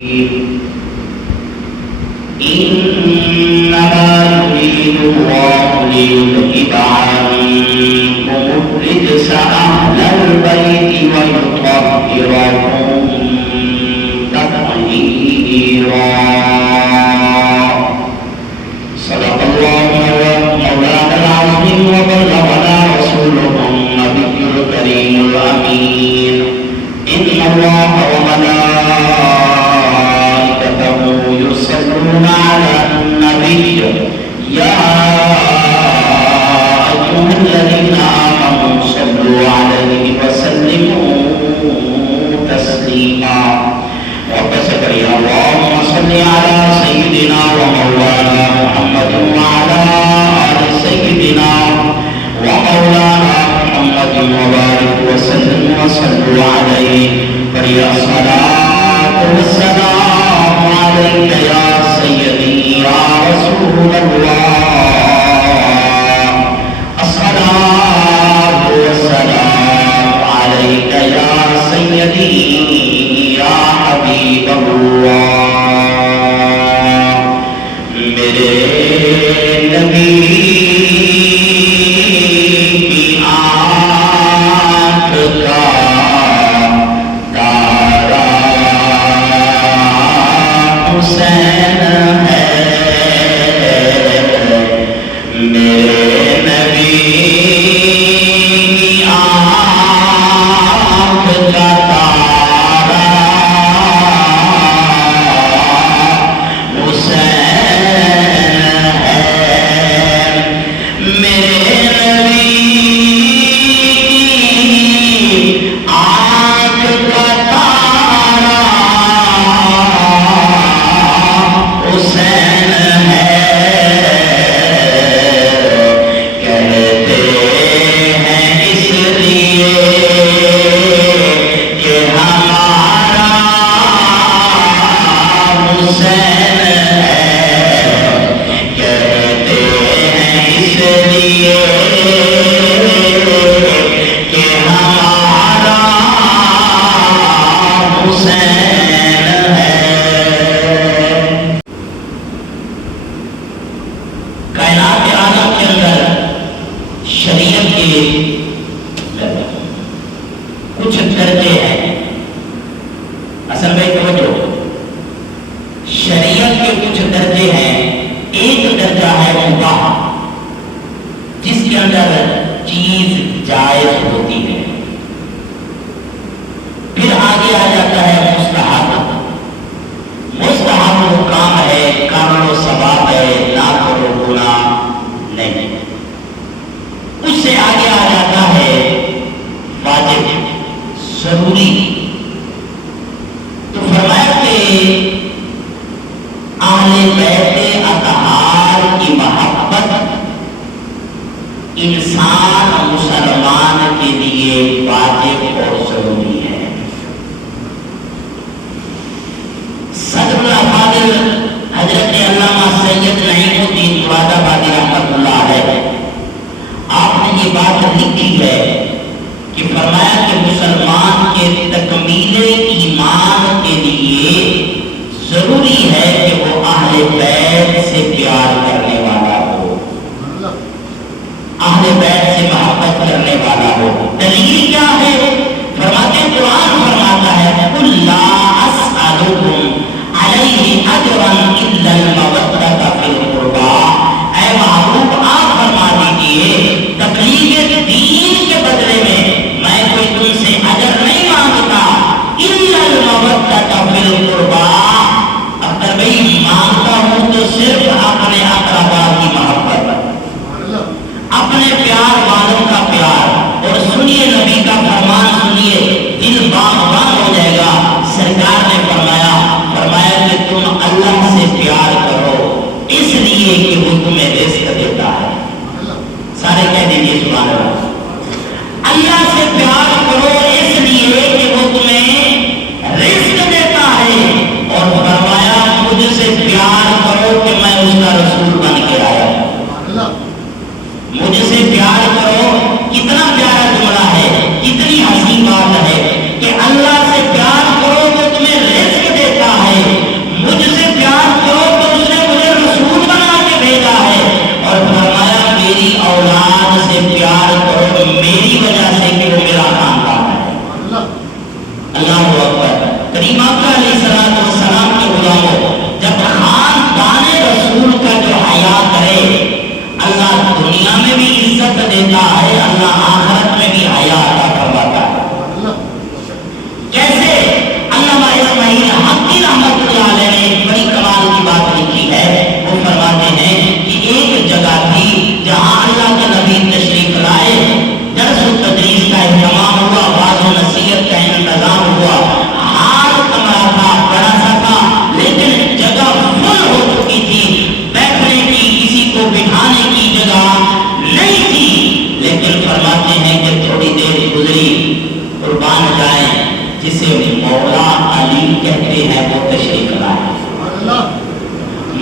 إنما يريد الله ليذهب عنكم الرجس أهل البيت ويطهركم تطهيرا. صدق الله مولانا العظيم وبلغنا رسوله النبي الكريم الأمين. إن الله وملائكته يصلون على النبي يا أيها الذين آمنوا صلوا عليه وسلموا تسليما. اللهم صل على سيدنا ومولانا محمد وعلى آل سيدنا ومولانا محمد وبارك وسلم وصلوا عليه. فيا الصلاة والسلام عليك يا سيدي يا رسول الله. الصلاة والسلام عليك يا سيدي يا حبیب اللہ. میرے نبی کی آنکھ کا تارا حسین ہے. میرے نبی کی آنکھ کا کچھ درجے ہیں. اصل میں توجہ، شریعت کے کچھ درجے ہیں. ایک درجہ ہے مباح، جس کے اندر چیز جائز ہوتی ہے. پھر آگے آ جاتا ہے مستحب. مستحب وہ کام ہے، کر لو ثواب ہے، نہ کرو گناہ نہیں. اس سے آگے آ جاتا ہے واجب، ضروری. تو فرمایا کہ اہل بیت اطہار کی محبت انسان مسلمان کے لیے واجب اور ضروری ہے. صدر الافاضل حضرت علامہ سید نعیم الدین مرادآبادی رحمۃ اللہ علیہ، آپ نے یہ بات لکھی ہے کہ فرمایا کہ مسلمان کے تکمیل ایمان کے لیے ضروری ہے کہ وہ اہل بیت سے پیار کرنے والا ہو، اہل بیت سے محبت کرنے والا ہو. دلیل کیا ہے؟ فرماتے قرآن فرماتا ہے قُلْ لَا أَسْأَلُكُمْ عَلَيْهِ أَجْرًا إِلَّا الْمَوَدَّةَ فِي الْقُرْبَى. اے محبوب آپ فرما دیجئے تبلیغ دین کے بدلے میں میں کوئی تم سے اجر نہیں مانگتا. إِلَّا الْمَوَدَّةَ فِي الْقُرْبَى، اگر میں مانگتا ہوں تو صرف اپنے اقربا کی محبت، اپنے پیار والوں کا پیار. اور سنیے نبی کا فرمان، سنیے دل باغبان ہو جائے گا. سرکار نے فرمایا کہ تم اللہ سے پیار کرو اس لیے کہ وہ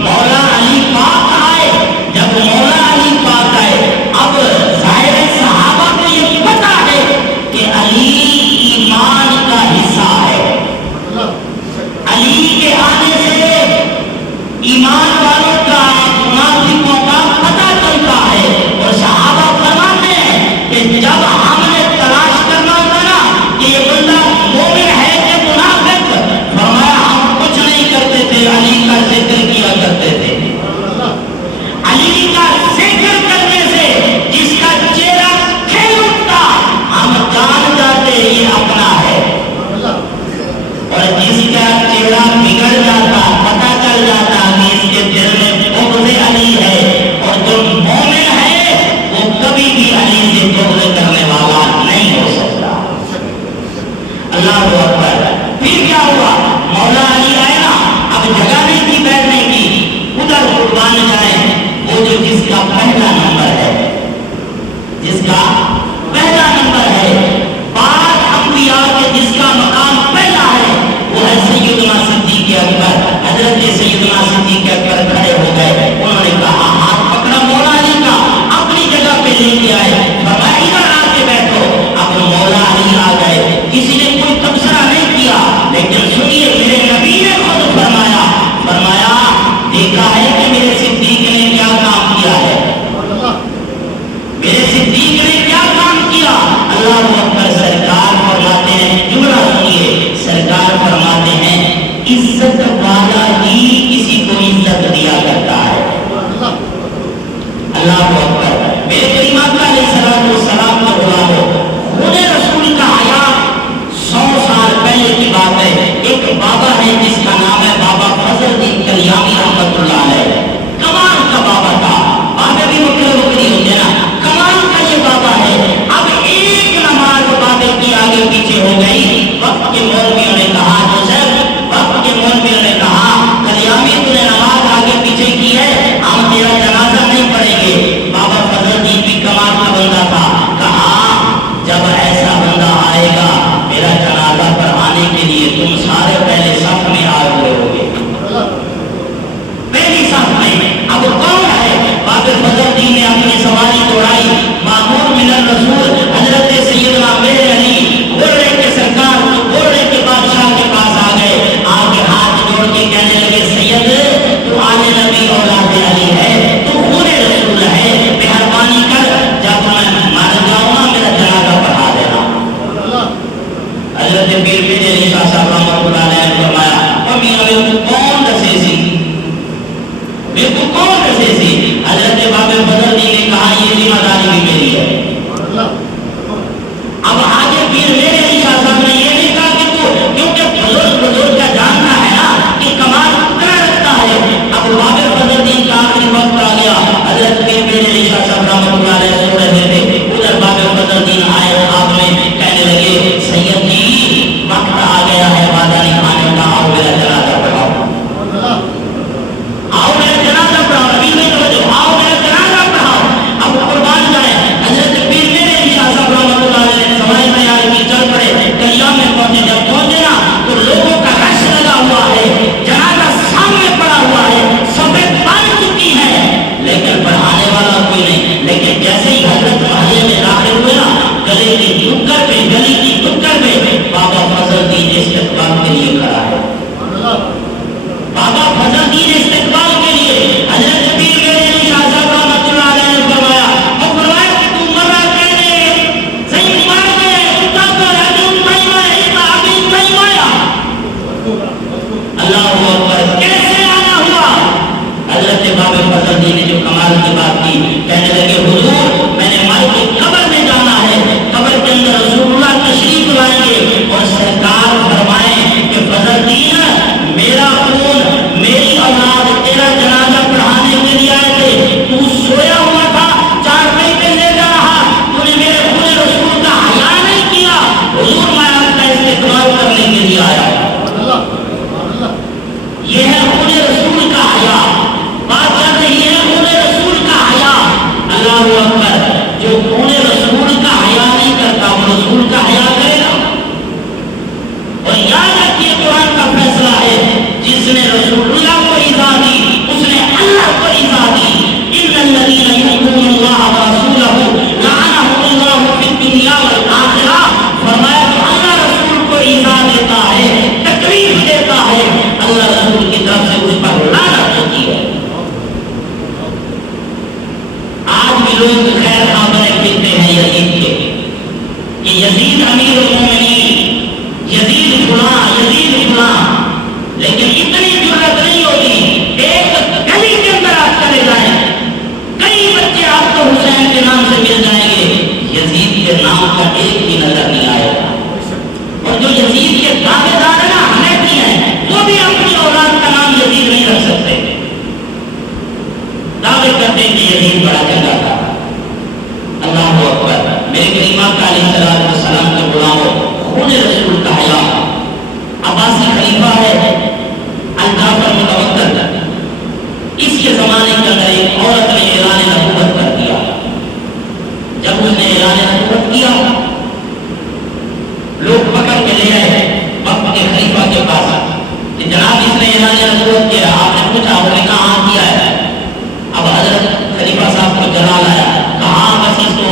مولا علی پاک آئے. جب مولا علی پاک آئے اب ظاہر صحابہ کو یہ پتا ہے کہ علی ایمان کا حصہ ہے. علی کے آنے سے ایمان والوں کا منافقوں کا پتہ چلتا ہے. اور صحابہ فرماتے ہیں کہ جب ہم نے تلاش کرنا ہوتا نا کہ یہ بندہ مومن ہے کہ منافق، فرمایا ہم کچھ نہیں کرتے تھے، علی کا ذکر کیا کرتے تھے. علی کا ذکر کرنے سے جس کا چہرہ کھل اٹھتا ہم جان جاتے یہ اپنا ہے، اور جس کا چہرہ بگڑ جاتا پتہ چل جاتا کہ اس کے دل میں بغض علی ہے. اور جو مومن ہے وہ کبھی بھی علی سے بغض کرنے والا نہیں ہو سکتا. اللہ اکبر. پھر کیا ہوا؟ مولا علی آئے نا، اب جگہ نہیں تھی بیٹھنے کی، ادھر قربان جائیں. وہ جو جس کا پہلا نمبر ہے، جس کا پہلا نمبر ہے، بعض انبیاء کے جس کا مقام پہلا ہے وہ ہے سیدنا صدیق اکبر. حضرت سیدنا صدیق اکبر کھڑے ہو گئے. انہوں نے کہا ہاتھ پکڑا مولا علی کا، اپنی جگہ پہ لے کے آئے. فرمایا ادھر آ کے بیٹھو. اب مولا علی آ گئے. کسی نے کوئی تبصرہ نہیں کیا، لیکن سنیے میرے نبی نے خود فرمایا، فرمایا دیکھا ہے کہ میرے صدیق نے کیا کام کیا ہے، میرے صدیق نے کیا کام کیا. اللہ اکبر. سرکار فرماتے ہیں، جملہ سنیے، سرکار فرماتے ہیں عزت والا ہی کسی کو عزت دیا کرتا ہے. اللہ اکبر. میرے کریم آقا علیہ الصلوۃ والسلام کا غلامو، خود رسول کا حیا 100 سال پہلے کی بات ہے. ایک بابا ہے جس کا نام ہے بابا فضل الدین کلیامی رحمۃ اللہ علیہ. کمال کا بابا تھا. بابے بھی مکر مکری ہوتے نا، کمال کا یہ بابا ہے. اب ایک نماز بابے کی آگے پیچھے ہو گئی. وقت کے مولویوں نے کہا، وقت کے مولویوں نے کہا کلیامی تو نے نماز آگے پیچھے کی ہے، ہم تیرا جنازہ نہیں پڑھیں گے. بابا فضل الدین بھی کمال کا بندہ تھا. کہا جب ایسا بندہ آئے گا میرا جنازہ پڑھانے کے لیے تم سارے پہلے صف میں آ ہوئے ہوگے، پہلی صف میں. اب کون ہے؟ بابا فضل الدین نے اپنی سواری دوڑائی. مامور من الرسول حضرت سیدنا میرے علی گھوڑے کے سرکار گھوڑے کے بادشاہ کے پاس آ گئے. آ کے ہاتھ جوڑ کے کہنے لگے سید تو آنے نبی اولاد علی ہے، تو پورے رسول ہے، مہربانی کر جب میں مر جاؤں گا میرا جنازہ پڑھا دینا. حضرت پیر میرے علی شاہ صاحب رحمۃ اللہ علیہ نے فرمایا اور میرے کو کون دسے سی، میرے کو کون دسے سی. حضرت بابا فضل الدین نے کہا یہ ذمہ داری بھی میری ہے. اب آگے پیر میرے علی شاہ صاحب نے یہ نہیں کہا کہ تو کیونکہ بزرگ کا جاننا ہے نا کہ کمال کتنا رکھتا ہے. اب بابا فضل الدین کا آخری وقت آ گیا. حضرت پیر میرے علی شاہ صاحب رحمۃ اللہ علیہ سو رہے تھے. ادھر بابا فضل الدین آئے خواب میں، کہنے لگے سید جی وقت آ گیا ہے وعدہ نبھانے کا، آؤ میرا جنازہ پڑھاؤ، آؤ میرا جنازہ پڑھاؤ. نبی میں توجہ، آؤ میرا جنازہ پڑھاؤ. اب قربان جائے. حضرت پیر میرے علی شاہ صاحب رحمۃ اللہ علیہ نے سوائے تیار کی، چل پڑے. کلیام میں پہنچے. جب پہنچے نا تو لوگوں کا رش لگا ہوا ہے، جنازہ سامنے پڑا ہوا ہے، سفید بن چکی ہے، لیکن پڑھانے والا کوئی نہیں. لیکن جیسے ہی حضرت محلے میں داخل ہوئے نا، گلی کی نکڑ پہ بابا فضل الدین استقبال کے لیے کھڑا ہے. بابا فضل الدین استقبال کے لیے. حضرت پیر میرے علی شاہ صاحب رحمۃ اللہ علیہ نے فرمایا کہ تم مرا کہنے صحیح مار گئے اٹھا کر حضور فرمائے ابھی فرمایا. اللہ اکبر. کیسے آنا ہوا؟ حضرت بابا فضل الدین نے جو کمال کی بات کی، کہنے لگے حضور میں نے مر کے قبر میں جانا ہے، قبر کے اندر رسول اللہ تشریف لائیں گے اور سرکار فرمائیں کہ فضل الدین میرا خون میری اولاد تیرا جنازہ پڑھانے کے لیے آئے تھے، تو سویا ہوا تھا چار پہ لے جا رہا، تو نے میرے خون رسول کا حیا نہیں کیا. حضور میں آپ کا استقبال کرنے کے لیے آیا. یہ ہے خون رسول کا حیا. بات کر رہی ہے خون رسول کا حیا. اعلان نبوت کیا، آپ نے پوچھا وہ نے کہا ہاں کیا ہے. اب حضرت خلیفہ صاحب کو جلال آیا، کہا بس اس کو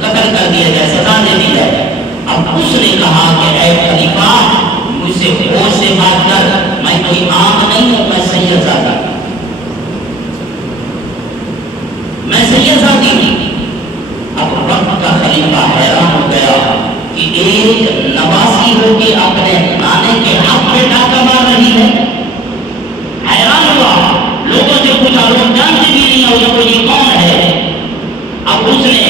قتل کر دیا جائے، سزا دے دی جائے. اب اس نے کہا کہ اے خلیفہ مجھ سے ہوش سے بات کر، میں کوئی عام نہیں ہوں، میں سید زادہ، میں سید زادی ہوں. اب وقت کا خلیفہ حیران ہو گیا کہ ایک نواسی ہو کے اپنے نانے کے حق پہ ڈاکہ مار رہی ہے. حیران ہوا، لوگوں سے پوچھا، لوگ جانتے بھی نہیں ہو کہ یہ کون ہے. اب اس نے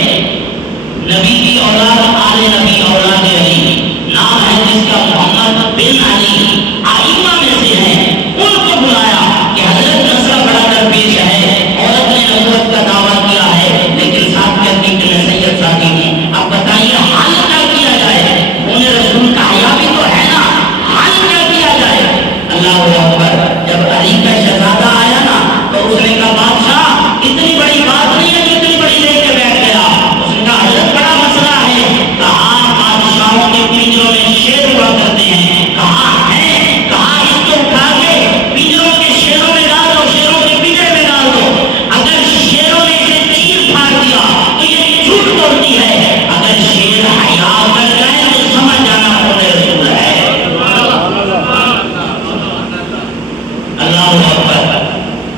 نبی کی اولاد، آل نبی اولاد علی نام ہے جس کا محمد بن علی آئمہ میں سے ہیں، ان کو بلایا کہ حضرت نصرہ بڑھا کر پیش ہے، عورت نے نبوت کا دعویٰ کیا ہے لیکن ساتھ کہتی کہ میں سید زادی ہوں. اب بتائیے حال کیا کیا جائے؟ انہیں رسول کا حیا بھی تو ہے نا، حال کیا کیا جائے؟ اللہ اکبر. جب علی کا شہزادہ آیا نا تو اس نے کہا بادشاہ اتنی بڑی بات نہیں ہے، اتنی بڑی لے کے بیٹھ گیا. اس نے کہا حضرت بڑا مسئلہ ہے. کہاں بادشاہوں کے پنجروں میں شیر ہوا کرتے ہیں، کہاں ہے؟ کہاں اس کو اٹھا کے پنجروں کے شیروں میں ڈال دو، شیروں کے پنجرے میں ڈال دو. اگر شیروں نے اسے چیر پھاڑ دیا تو یہ جھوٹ بولتی ہے، اگر شیر حیا کر جائے تو سمجھ جانا خود رسول ہے. اللہ اکبر.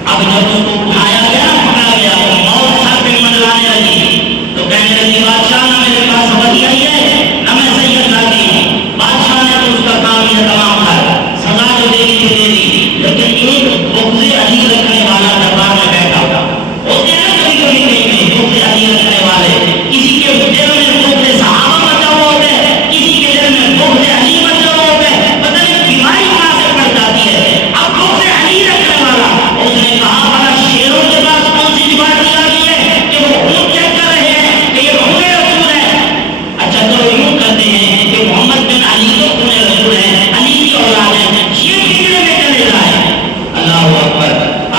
اب جب اس کو اٹھایا گیا، پکڑا گیا، تو موت سر پہ منڈلانے لگی. تو کہنے لگی بادشاہ نہ میرے پاس وحی آئی ہے نہ میں سید زادی ہوں. بادشاہ نے تو اس کا کام یہ تمام کر سزا جو دے دی تو دے دی، لیکن ایک بغض علی رکھنے والا دربار میں بیٹھا ہوتا. ہوتے ہیں کبھی کبھی کہیں میں بغض علی رکھنے والے، کسی کے دل میں بغض صحابہ بچا ہوا ہوتا ہے، کسی کے دل میں بغض علی بچا ہوا ہوتا ہے. پتہ نہیں بیماری کہاں سے پڑ جاتی ہے. اب بغض علی رکھنے والا اس نے کہا بڑا شیروں کے پاس کون سی بیماری آ گئی ہے کہ وہ خون چیک کر رہے ہیں کہ یہ خون رسول ہے. اچھا تو یوں کرتے ہیں کہ محمد بن علی تو خون رسول ہے، علی کی اولاد ہے، یہ پنجرے میں چلے جائے. اللہ اکبر.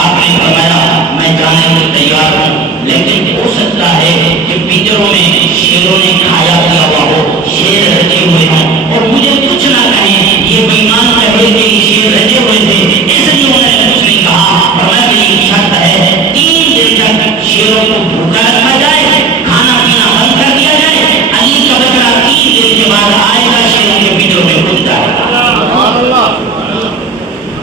آپ نے فرمایا میں جانے کو تیار ہوں، لیکن ہو سکتا ہے کہ پنجروں میں شیروں نے کھایا ہوا ہو، شیر رچے ہوئے ہوں اور مجھے کچھ نہ کہیں. یہ بیمان کہے کہ یہ شیر رچے ہوئے تھے، اس لیے اس نے کہا فرمایا میری شرط ہے 3 دن تک شیروں کو بھوکا رکھا جائے، کھانا پینا بند کر دیا جائے. علی کا بچہ 3 دن کے بعد آئے گا، شیروں کے پنجروں میں گھس جائے گا.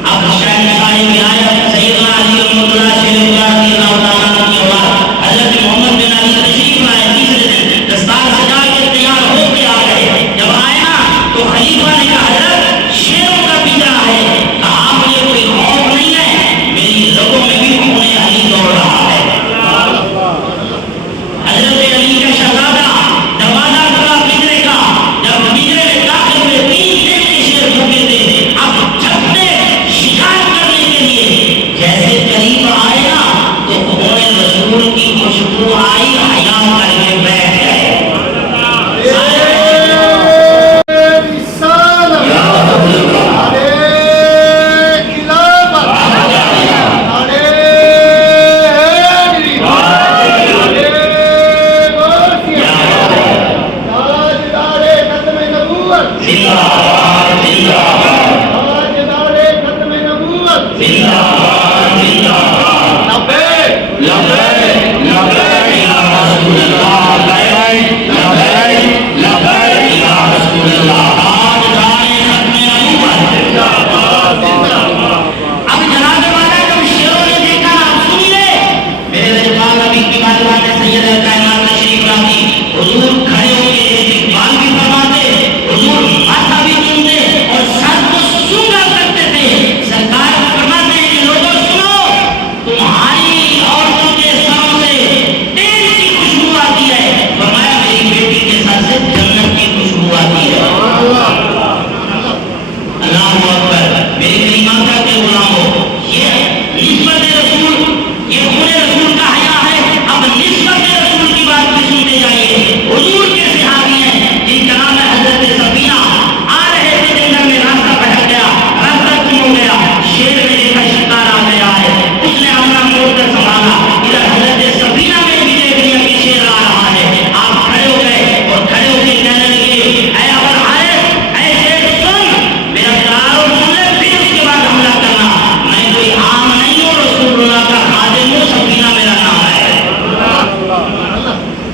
اب شہنشاہ ولایت سیدنا علی رحمۃ اللہ شیر رضی اللہ تعالیٰ کی اولاد حضرت محمد بن علی تشریف لائے. تیسرے دن دستار سجا کے تیار ہو کے آ گئے. جب آئے نا تو خلیفہ نے کہا حضرت شیروں کا پنجرا ہے. کہا مجھے کوئی خوف نہیں ہے، میری رگوں میں بھی خون علی دوڑ رہا ہے. حضرت علی کا شہزادہ دروازہ کھلا پنجرے کا، جب پنجرے میں داخل ہوئے 3 دن کے شیر بھوکے تھے. اب چھپنے شکار کرنے کے لیے جیسے قریب آئے نا تو خون رسول کی خوشبو آئی، حیا کر کے بیٹھ گئے.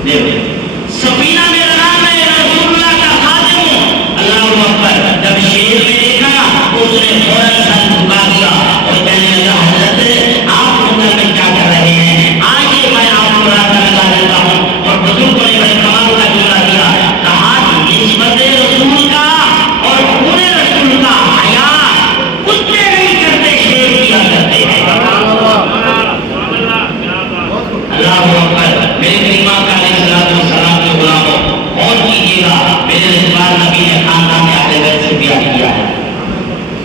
سفینہ میں لگا میں رسول اللہ کا خادم ہوں، اللہ اکبر۔ جب شیر میں دیکھا اس نے فوراً سر جھکا دیا اور کہنے لگا حضرت آپ ہوٹل میں کیا کر رہے ہیں، آئیے میں آپ کو راستہ لگا دیتا ہوں۔ اور بزرگوں نے بڑے کمال کا جملہ دیا، کہا نسبت رسول کا اور پورے رسول کا حیا کتے نہیں کرتے، شیر کیا کرتے ہیں۔ اللہ اکبر۔ میرے کریمہ کا علیہ السلام کے غلاموں اور کیجیے گا، میرے رسول نبی نے خاندان میں اہل بیت سے پیار کیا ہے۔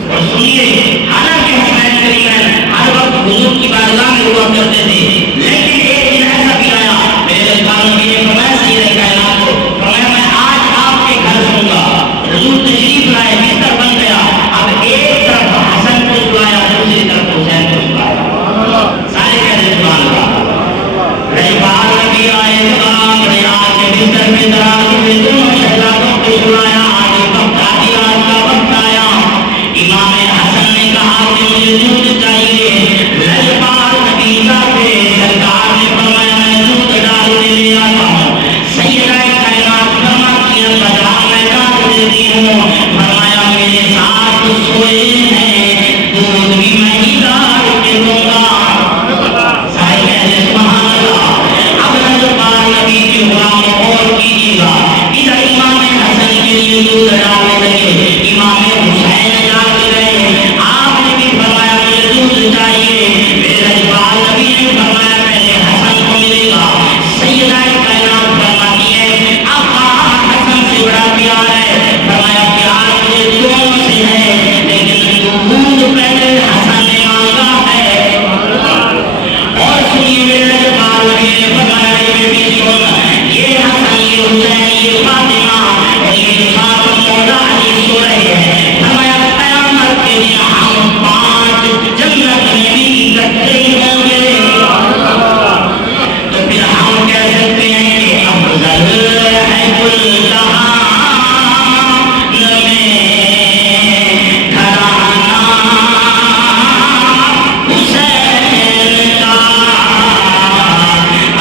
اور سنیے، حالانکہ حسین کریمین ہر وقت حضور کی بارگاہ میں ہوا کرتے تھے، لیکن ایک دن ایسا بھی آیا میرے رسول نبی نے فرمایا سید کائنات کو، فرمایا میں آج آپ کے گھر سوں گا۔ حضور تشریف لائے، بستر بن گیا، اب ایک طرف حسن کو سلایا، دوسری طرف حسین کو سلایا، سارے کہتے سبحان اللہ۔ رجبال نبی آئے سلام بڑے آج کے بستر میں دراز ہوئے، دونوں شہزادوں کو سلایا، آج وقت آدھی رات کا وقت آیا۔ امام حسن نے کہا کہ مجھے دودھ چاہیے، رجبال نبی کا تھے، سرکار نے فرمایا میں دودھ ڈالنے لے آتا ہوں۔ سیدہ کائنات فرماتی ہیں بجا میں ڈال دیتی ہوں، فرمایا میرے ساتھ سوئے ہیں، دودھ بھی میں ہی ڈال کے دوں گا۔ سارے کہتے سبحان اللہ۔ اب رجبال نبی کے غلام اور کیجیے گا، ادھر امام حسن کے لیے دودھ ڈالنے لگے، امام حسین ڈال گئے، آپ نے بھی فرمایا مجھے دودھ چاہیے، میرے رجبال نبی نے فرمایا پہلے حسن کو ملے گا۔ سیدہ کائنات فرماتی ہے آقا حسن سے بڑا پیار ہے، فرمایا پیار مجھے دونوں سے ہے، لیکن دودھ پہلے حسن نے مانگا ہے۔ اور سنیے میرے رجبال نبی نے فرمایا یہ بیٹی سن، یہ حسن یہ حسین یہ فاطمہ اور یہ ساتھ مولا علی سو رہے ہیں، فرمایا قیامت کے دن ہم پانچ جنت میں بھی اکٹھے ہی ہوں گے۔ تو پھر ہم کہہ سکتے ہیں کہ افضل ہے کل جہان میں گھرانہ حسین کا،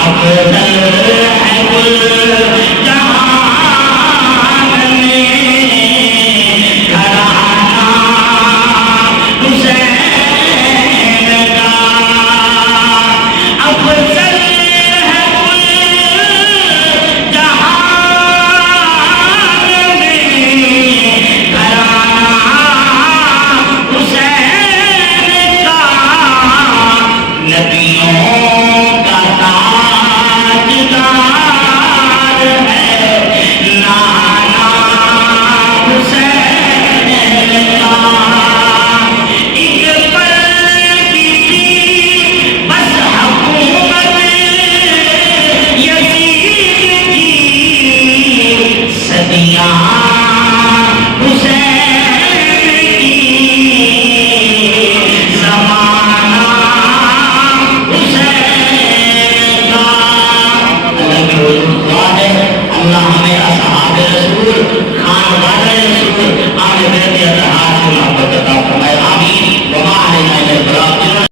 افضل ہے کل جہان میں گھرانہ حسین کا، افضل ہے کل جہان میں گھرانہ حسین کا، نبیوں کا تاجدار ہے نانا حسین کا، ایک پل کی تھی بس حکومت یزید کی، صدیاں حسین کی، زمانہ حسین کا۔ اللہ ہمیں اصحاب رسول، خاندان رسول، آل بیت اطہار سے محبت عطا فرمائے، آمین۔